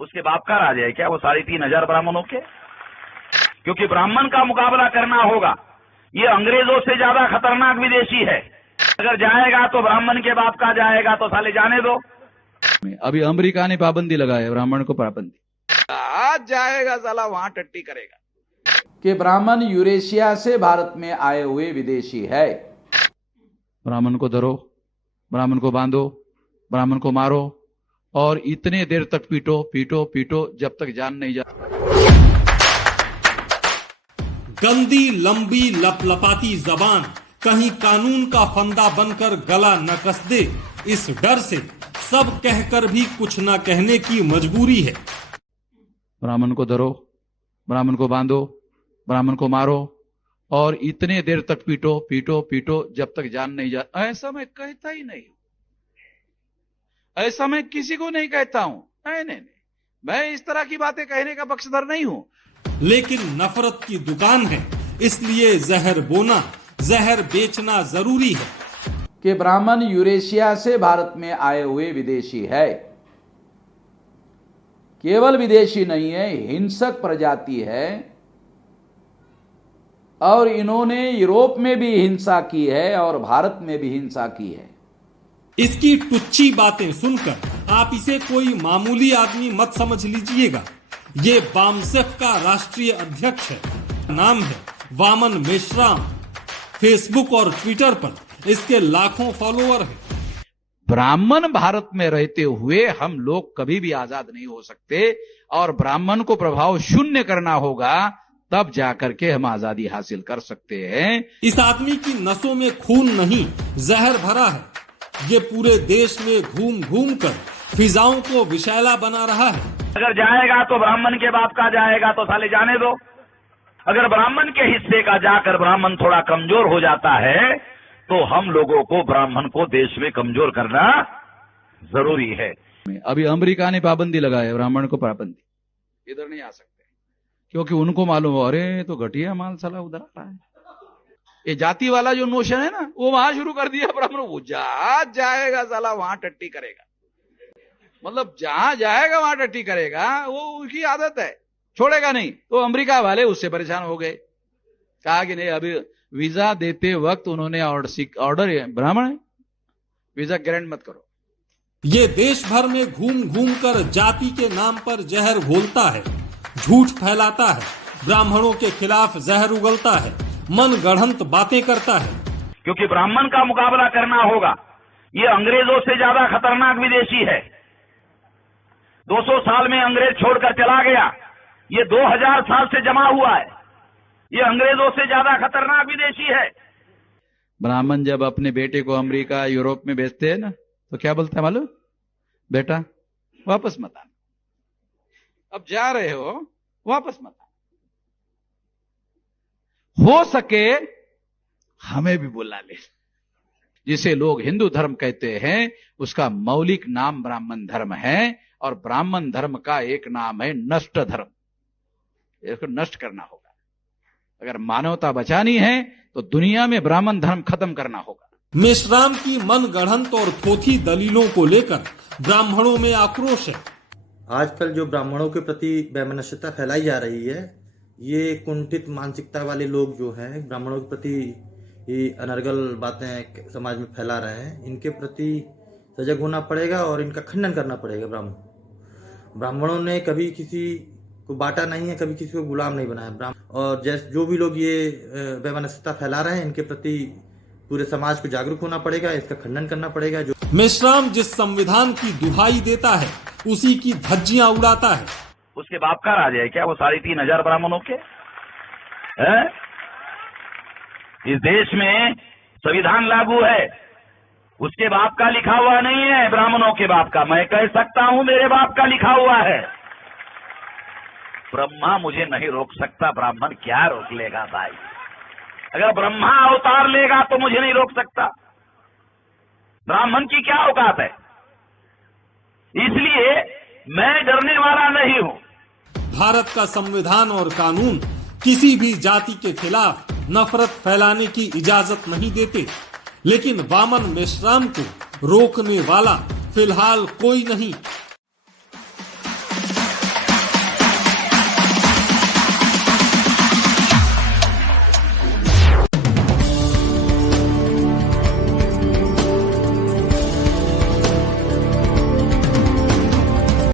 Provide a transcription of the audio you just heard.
उसके बाप का राज है क्या वो 3,500 ब्राह्मणों के? क्योंकि ब्राह्मण का मुकाबला करना होगा। ये अंग्रेजों से ज्यादा खतरनाक विदेशी है। अगर जाएगा तो ब्राह्मण के बाप का जाएगा, तो साले जाने दो। अभी अमेरिका ने पाबंदी लगाई है, ब्राह्मण को पाबंदी। आज जाएगा साला वहां टट्टी करेगा कि ब्राह्मण यूरेशिया से भारत में आए हुए विदेशी है। ब्राह्मण को धरो, ब्राह्मण को बांधो, ब्राह्मण को मारो और इतने देर तक पीटो पीटो पीटो जब तक जान नहीं जा। गंदी लंबी लपलपाती जबान कहीं कानून का फंदा बनकर गला न कस दे, इस डर से सब कहकर भी कुछ न कहने की मजबूरी है। ब्राह्मण को धरो, ब्राह्मण को बांधो, ब्राह्मण को मारो और इतने देर तक पीटो पीटो पीटो जब तक जान नहीं जा। ऐसा मैं कहता ही नहीं, ऐसा मैं किसी को नहीं कहता हूं। नहीं, मैं इस तरह की बातें कहने का पक्षधर नहीं हूं। लेकिन नफरत की दुकान है, इसलिए जहर बोना, जहर बेचना जरूरी है। कि ब्राह्मण यूरेशिया से भारत में आए हुए विदेशी है। केवल विदेशी नहीं है, हिंसक प्रजाति है और इन्होंने यूरोप में भी हिंसा की है और भारत में भी हिंसा की है। इसकी टुच्ची बातें सुनकर आप इसे कोई मामूली आदमी मत समझ लीजिएगा। ये बामसेफ का राष्ट्रीय अध्यक्ष है, नाम है वामन मेश्राम। फेसबुक और ट्विटर पर इसके लाखों फॉलोअर हैं। ब्राह्मण भारत में रहते हुए हम लोग कभी भी आजाद नहीं हो सकते और ब्राह्मण को प्रभाव शून्य करना होगा, तब जाकर के हम आजादी हासिल कर सकते हैं। इस आदमी की नसों में खून नहीं, जहर भरा है। ये पूरे देश में घूम घूम कर फिजाओं को विषैला बना रहा है। अगर जाएगा तो ब्राह्मण के बाप का जाएगा, तो साले जाने दो। अगर ब्राह्मण के हिस्से का जाकर ब्राह्मण थोड़ा कमजोर हो जाता है, तो हम लोगों को ब्राह्मण को देश में कमजोर करना जरूरी है। अभी अमेरिका ने पाबंदी लगाई है, ब्राह्मण को पाबंदी, इधर नहीं आ सकते क्योंकि उनको मालूम हो, अरे तो घटिया माल साला उधर आ रहा है। ये जाति वाला जो नोशन है ना, वो वहां शुरू कर दिया ब्राह्मण। वो जहां जाएगा साला वहां टट्टी करेगा, मतलब जहां जाएगा वहां टट्टी करेगा, वो उसकी आदत है, छोड़ेगा नहीं। तो अमेरिका वाले उससे परेशान हो गए, कहा कि नहीं, अभी वीजा देते वक्त उन्होंने ऑर्डर ब्राह्मण है, वीजा ग्रांट मत करो। ये देश भर में घूम घूम कर जाति के नाम पर जहर घोलता है, झूठ फैलाता है, ब्राह्मणों के खिलाफ जहर उगलता है, मन गढ़ंत बातें करता है। क्योंकि ब्राह्मण का मुकाबला करना होगा। ये अंग्रेजों से ज्यादा खतरनाक विदेशी है। 200 साल में अंग्रेज छोड़कर चला गया, ये 2000 साल से जमा हुआ है। ये अंग्रेजों से ज्यादा खतरनाक विदेशी है। ब्राह्मण जब अपने बेटे को अमेरिका यूरोप में भेजते हैं ना, तो क्या बोलते हैं मालूम? बेटा वापस मत आना, अब जा रहे हो वापस मत आना, हो सके हमें भी बुला ले। जिसे लोग हिंदू धर्म कहते हैं, उसका मौलिक नाम ब्राह्मण धर्म है और ब्राह्मण धर्म का एक नाम है नष्ट धर्म। इसको नष्ट करना होगा। अगर मानवता बचानी है तो दुनिया में ब्राह्मण धर्म खत्म करना होगा। मेश्राम की मन गढ़ंत और थोथी दलीलों को लेकर ब्राह्मणों में आक्रोश है। आजकल जो ब्राह्मणों के प्रति वैमनस्यता फैलाई जा रही है, ये कुंठित मानसिकता वाले लोग जो हैं ब्राह्मणों के प्रति ये अनर्गल बातें समाज में फैला रहे हैं, इनके प्रति सजग होना पड़ेगा और इनका खंडन करना पड़ेगा। ब्राह्मणों ने कभी किसी को बांटा नहीं है, कभी किसी को गुलाम नहीं बनाया। और जैसे जो भी लोग ये वैमनस्यता फैला रहे हैं, इनके प्रति पूरे समाज को जागरूक होना पड़ेगा, इसका खंडन करना पड़ेगा। जो मेश्राम जिस संविधान की दुहाई देता है, उसी की धज्जियां उड़ाता है। उसके बाप का राज है क्या वो 3,500 ब्राह्मणों के? है? इस देश में संविधान लागू है, उसके बाप का लिखा हुआ नहीं है, ब्राह्मणों के बाप का। मैं कह सकता हूं मेरे बाप का लिखा हुआ है। ब्रह्मा मुझे नहीं रोक सकता, ब्राह्मण क्या रोक लेगा भाई? अगर ब्रह्मा अवतार लेगा तो मुझे नहीं रोक सकता। ब्राह्मण की क्या औकात है? इसलिए मैं डरने वाला नहीं हूं। भारत का संविधान और कानून किसी भी जाति के खिलाफ नफरत फैलाने की इजाजत नहीं देते, लेकिन वामन मेश्राम को रोकने वाला फिलहाल कोई नहीं।